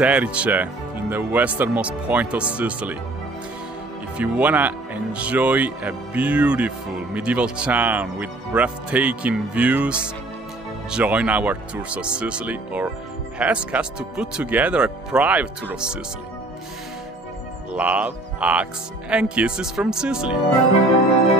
is Erice, in the westernmost point of Sicily. If you wanna enjoy a beautiful medieval town with breathtaking views, join our Tours of Sicily or ask us to put together a private tour of Sicily. Love, hugs, and kisses from Sicily.